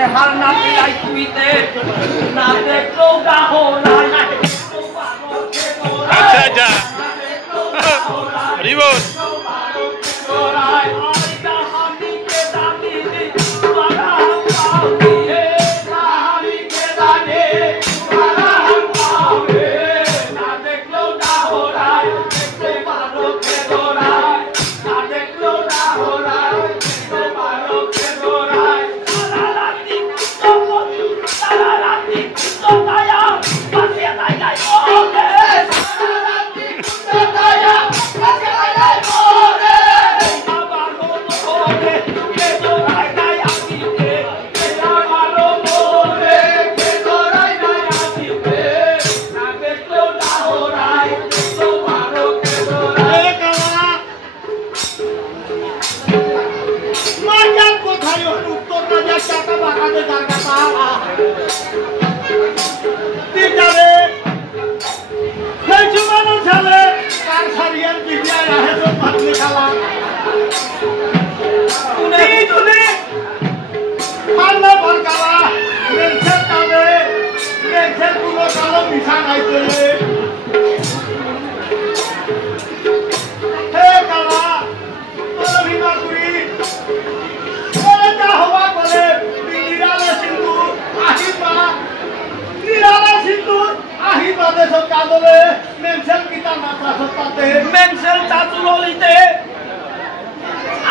সে হার না দিলাই তুইতে না দেখলো গাহো নাই আচ্ছা আচ্ছা রিবন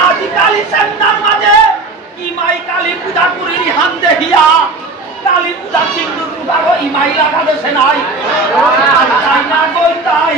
আজিকালি সেন্টার মাঝে ইমাই কালী পূজা করি হান দেখিয়া কালী পূজা সিন্দুর পূজা ইমাই লাগা দেশে নাই তাই না কই তাই